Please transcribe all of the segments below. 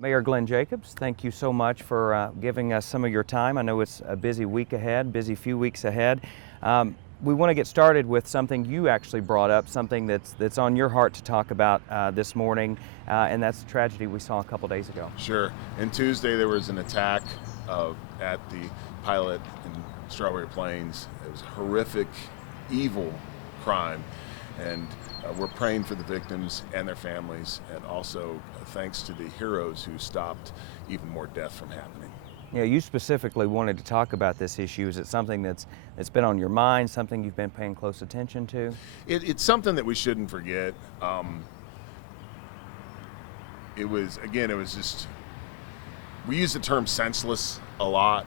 Mayor Glenn Jacobs, thank you so much for giving us some of your time. I know it's a busy week ahead, busy few weeks ahead. We want to get started with something you actually brought up, something that's on your heart to talk about this morning, and that's the tragedy we saw a couple days ago. Sure. And Tuesday there was an attack at the pilot in Strawberry Plains. It was a horrific, evil crime, and we're praying for the victims and their families, and also thanks to the heroes who stopped even more death from happening. Yeah, you specifically wanted to talk about this issue. Is it something that's been on your mind, something you've been paying close attention to? It's something that we shouldn't forget. It was just, we use the term senseless a lot,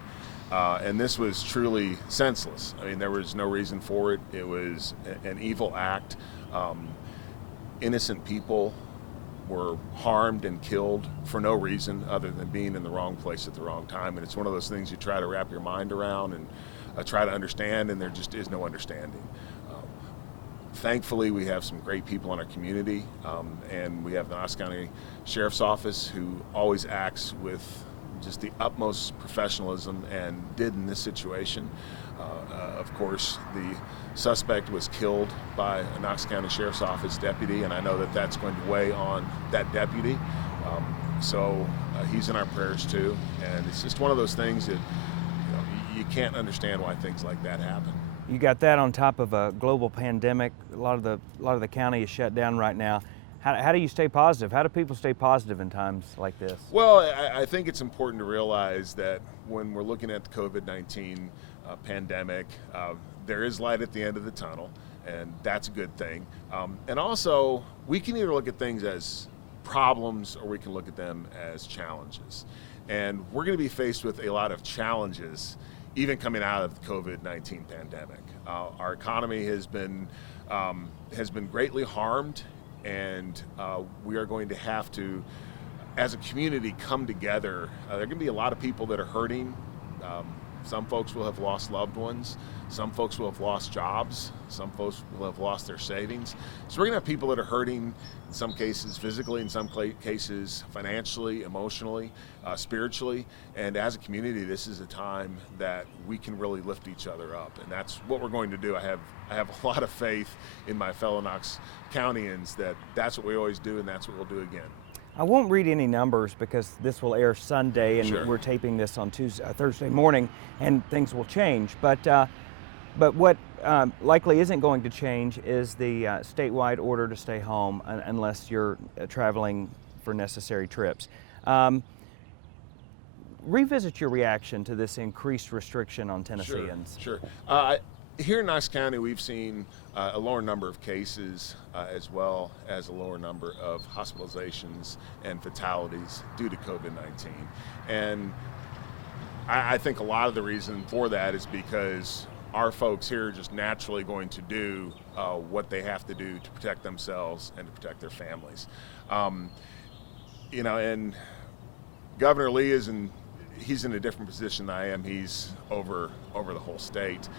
and this was truly senseless. I mean, there was no reason for it. It was an evil act. Innocent people were harmed and killed for no reason other than being in the wrong place at the wrong time. And it's one of those things you try to wrap your mind around and try to understand, and there just is no understanding. Thankfully, we have some great people in our community, and we have the Knox County Sheriff's Office, who always acts with just the utmost professionalism, and did in this situation. Of course, the suspect was killed by a Knox County Sheriff's Office deputy, and I know that that's going to weigh on that deputy. So he's in our prayers too, and it's just one of those things that you can't understand why things like that happen. You got that on top of a global pandemic. A lot of the county is shut down right now. How do you stay positive? How do people stay positive in times like this? Well, I think it's important to realize that when we're looking at the COVID-19 pandemic, there is light at the end of the tunnel, and that's a good thing. And also, we can either look at things as problems or we can look at them as challenges. And we're going to be faced with a lot of challenges even coming out of the COVID-19 pandemic. Our economy has been greatly harmed, and we are going to have to, as a community, come together. There are going to be a lot of people that are hurting. Some folks will have lost loved ones. Some folks will have lost jobs. Some folks will have lost their savings. So we're going to have people that are hurting, in some cases physically, in some cases financially, emotionally, spiritually. And as a community, this is a time that we can really lift each other up. And that's what we're going to do. I have a lot of faith in my fellow Knox Countyans that that's what we always do, and that's what we'll do again. I won't read any numbers because this will air Sunday, and Sure. We're taping this on Thursday morning, and things will change. But what likely isn't going to change is the statewide order to stay home unless you're traveling for necessary trips. Revisit your reaction to this increased restriction on Tennesseans. Sure. Here in Knox County, we've seen a lower number of cases as well as a lower number of hospitalizations and fatalities due to COVID-19. And I think a lot of the reason for that is because our folks here are just naturally going to do what they have to do to protect themselves and to protect their families. And Governor Lee he's in a different position than I am. He's over the whole state.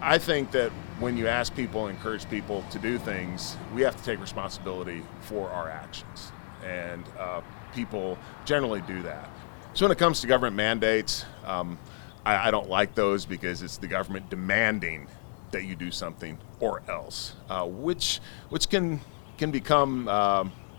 I think that when you ask people, encourage people to do things, we have to take responsibility for our actions, and people generally do that. So when it comes to government mandates, I don't like those because it's the government demanding that you do something or else, which can become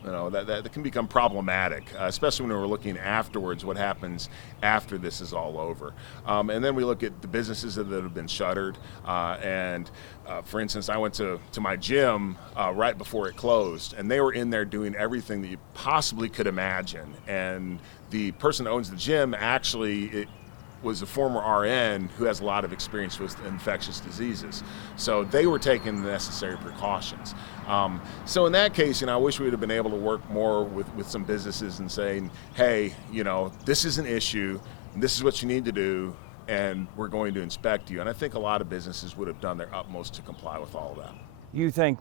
that can become problematic, especially when we're looking afterwards, what happens after this is all over. And then we look at the businesses that have been shuttered. For instance, I went to my gym right before it closed, and they were in there doing everything that you possibly could imagine. And the person that owns the gym actually was a former RN who has a lot of experience with infectious diseases. So they were taking the necessary precautions. So in that case, I wish we would have been able to work more with some businesses and saying, hey, this is an issue, this is what you need to do, and we're going to inspect you. And I think a lot of businesses would have done their utmost to comply with all of that. You think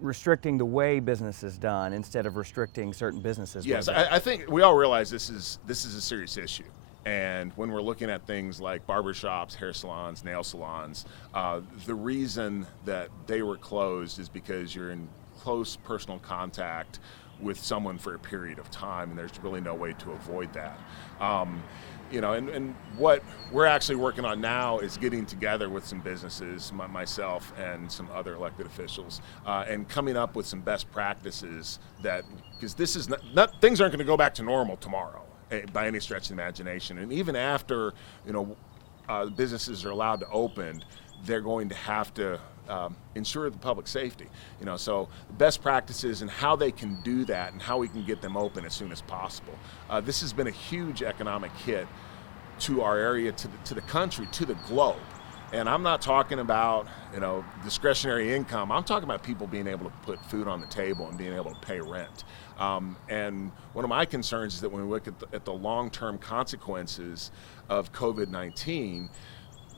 restricting the way business is done instead of restricting certain businesses? Yes, I think we all realize this is a serious issue. And when we're looking at things like barbershops, hair salons, nail salons, the reason that they were closed is because you're in close personal contact with someone for a period of time, and there's really no way to avoid that. And what we're actually working on now is getting together with some businesses, myself and some other elected officials, and coming up with some best practices because this is not things aren't going to go back to normal tomorrow by any stretch of the imagination. And even after, businesses are allowed to open, they're going to have to ensure the public safety. So best practices and how they can do that and how we can get them open as soon as possible. This has been a huge economic hit to our area, to the country, to the globe. And I'm not talking about, discretionary income. I'm talking about people being able to put food on the table and being able to pay rent. And one of my concerns is that when we look at the long-term consequences of COVID-19,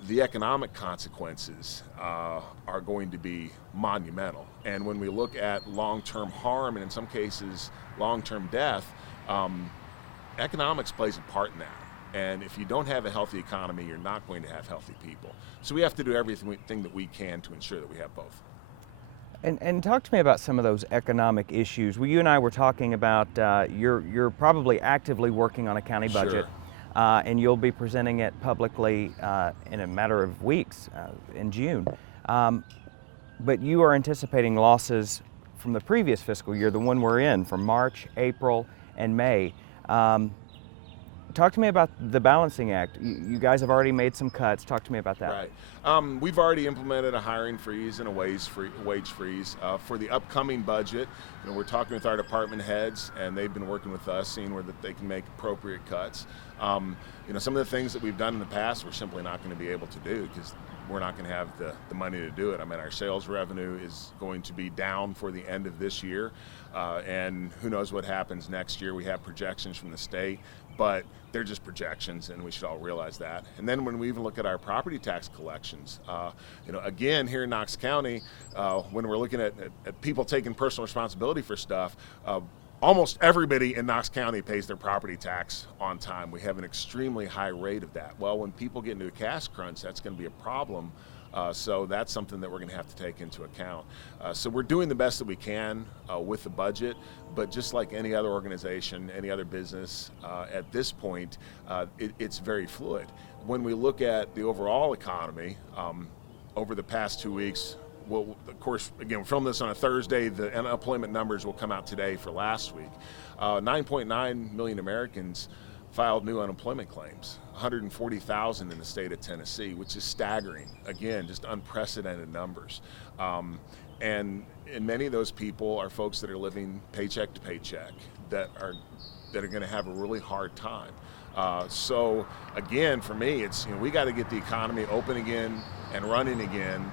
the economic consequences are going to be monumental. And when we look at long-term harm and in some cases long-term death, economics plays a part in that. And if you don't have a healthy economy, you're not going to have healthy people. So we have to do everything that we can to ensure that we have both. And talk to me about some of those economic issues. Well, you and I were talking about you're probably actively working on a county budget. Sure. And you'll be presenting it publicly in a matter of weeks in June. But you are anticipating losses from the previous fiscal year, the one we're in, from March, April, and May. Talk to me about the balancing act. You guys have already made some cuts. Talk to me about that. Right. We've already implemented a hiring freeze and a wage freeze. For the upcoming budget, we're talking with our department heads, and they've been working with us, seeing where that they can make appropriate cuts. Some of the things that we've done in the past, we're simply not going to be able to do because we're not going to have the money to do it. I mean, our sales revenue is going to be down for the end of this year, and who knows what happens next year. We have projections from the state, but they're just projections, and we should all realize that. And then when we even look at our property tax collections, again, here in Knox County, when we're looking at people taking personal responsibility for stuff, almost everybody in Knox County pays their property tax on time. We have an extremely high rate of that. Well, when people get into a cash crunch, that's going to be a problem. So that's something that we're going to have to take into account. So we're doing the best that we can with the budget, but just like any other organization, any other business, at this point, it's very fluid. When we look at the overall economy, over the past 2 weeks, well, of course, again, we're filming this on a Thursday. The unemployment numbers will come out today for last week. 9.9 million Americans filed new unemployment claims, 140,000 in the state of Tennessee, which is staggering. Again, just unprecedented numbers. And many of those people are folks that are living paycheck to paycheck that are going to have a really hard time. So again, for me, it's we got to get the economy open again and running again.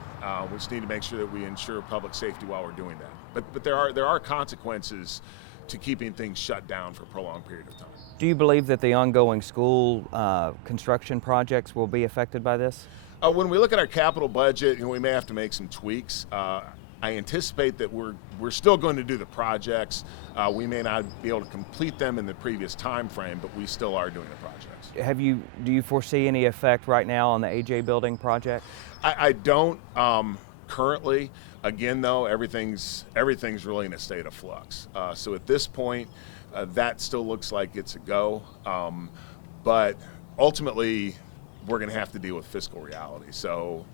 We just need to make sure that we ensure public safety while we're doing that. But there are consequences to keeping things shut down for a prolonged period of time. Do you believe that the ongoing school construction projects will be affected by this? When we look at our capital budget, we may have to make some tweaks. I anticipate that we're still going to do the projects. We may not be able to complete them in the previous time frame, but we still are doing the projects. Do you foresee any effect right now on the AJ building project? I don't currently. Again, though, everything's really in a state of flux. So at this point, that still looks like it's a go. But ultimately, we're going to have to deal with fiscal reality. So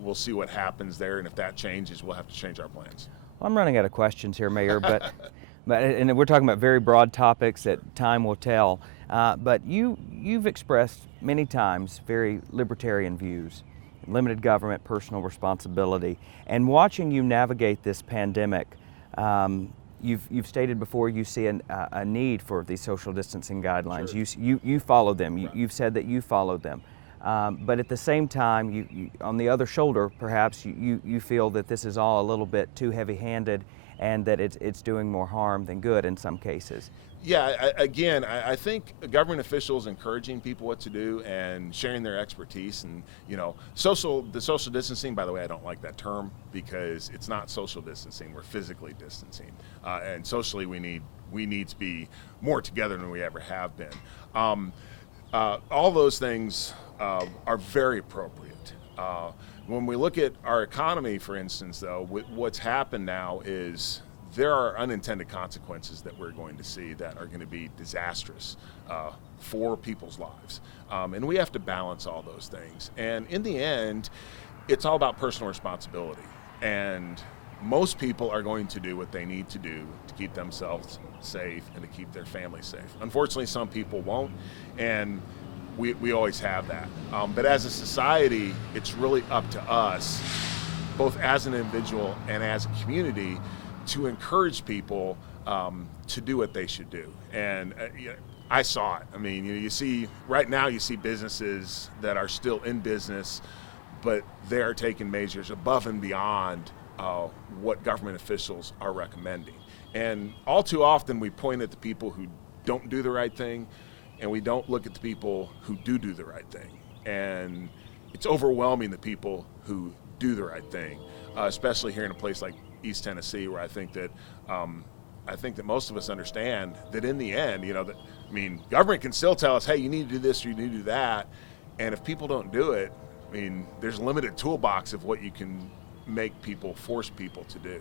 we'll see what happens there, and if that changes, we'll have to change our plans. Well, I'm running out of questions here, Mayor, but and we're talking about very broad topics that time will tell. But you've expressed many times very libertarian views, limited government, personal responsibility, and watching you navigate this pandemic. You've stated before you see a need for these social distancing guidelines. Sure. You follow them. Right. You've said that you followed them. But at the same time, you on the other shoulder, perhaps you feel that this is all a little bit too heavy-handed, and that it's doing more harm than good in some cases. Yeah, I think government officials encouraging people what to do and sharing their expertise, and the social distancing. By the way, I don't like that term because it's not social distancing. We're physically distancing, and socially we need to be more together than we ever have been. All those things are very appropriate. When we look at our economy, for instance, though, what's happened now is there are unintended consequences that we're going to see that are going to be disastrous for people's lives. And we have to balance all those things. And in the end, it's all about personal responsibility. And most people are going to do what they need to do to keep themselves safe and to keep their family safe. Unfortunately, some people won't, and we always have that. But as a society, it's really up to us, both as an individual and as a community, to encourage people to do what they should do. And I saw it. I mean, you see, right now you see businesses that are still in business, but they are taking measures above and beyond what government officials are recommending. And all too often we point at the people who don't do the right thing, and we don't look at the people who do the right thing. And it's overwhelming the people who do the right thing, especially here in a place like East Tennessee, where I think that most of us understand that in the end, government can still tell us, hey, you need to do this or you need to do that, and if people don't do it, there's a limited toolbox of what you can force people to do.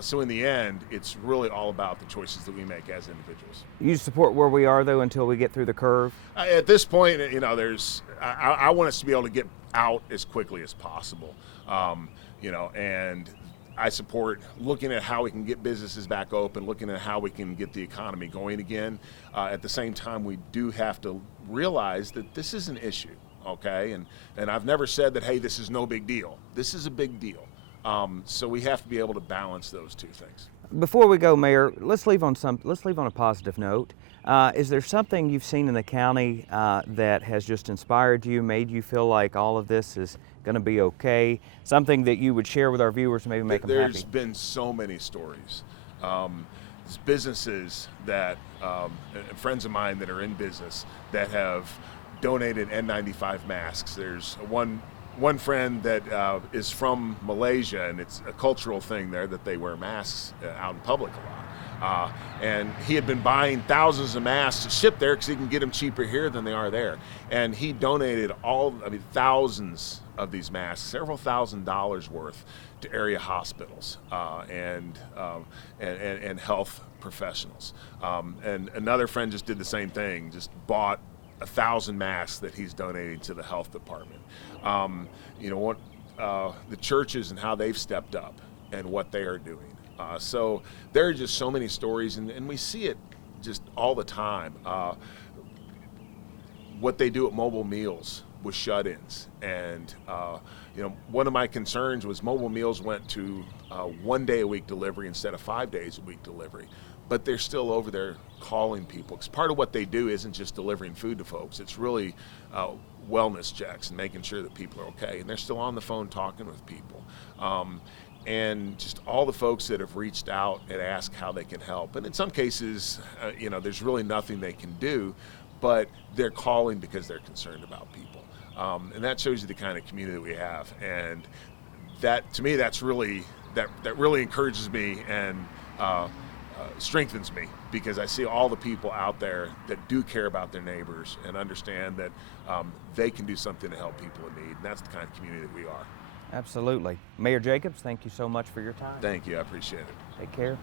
So in the end, it's really all about the choices that we make as individuals. You support where we are, though, until we get through the curve? At this point, I want us to be able to get out as quickly as possible. And I support looking at how we can get businesses back open, looking at how we can get the economy going again. At the same time, we do have to realize that this is an issue, okay? And I've never said that, hey, this is no big deal. This is a big deal. So we have to be able to balance those two things. Before we go, Mayor, let's leave on a positive note. Is there something you've seen in the county that has just inspired you, made you feel like all of this is going to be okay? Something that you would share with our viewers, maybe make them happy? There's been so many stories. There's businesses that, friends of mine that are in business that have donated N95 masks. There's one friend that is from Malaysia, and it's a cultural thing there that they wear masks out in public a lot. And he had been buying thousands of masks to ship there because he can get them cheaper here than they are there. And he donated thousands of these masks, several $1,000s worth, to area hospitals and health professionals. And another friend just did the same thing, just bought 1,000 masks that he's donating to the health department. The churches and how they've stepped up and what they are doing. So there are just so many stories, and we see it just all the time. What they do at mobile meals with shut-ins, and one of my concerns was mobile meals went to 1 day a week delivery instead of 5 days a week delivery. But they're still over there calling people, because part of what they do isn't just delivering food to folks. It's really wellness checks and making sure that people are okay. And they're still on the phone talking with people. And just all the folks that have reached out and asked how they can help. And in some cases, there's really nothing they can do, but they're calling because they're concerned about people. And that shows you the kind of community that we have. And that, to me, that really encourages me and strengthens me, because I see all the people out there that do care about their neighbors and understand that they can do something to help people in need, and that's the kind of community that we are. Absolutely. Mayor Jacobs, thank you so much for your time. Thank you. I appreciate it. Take care.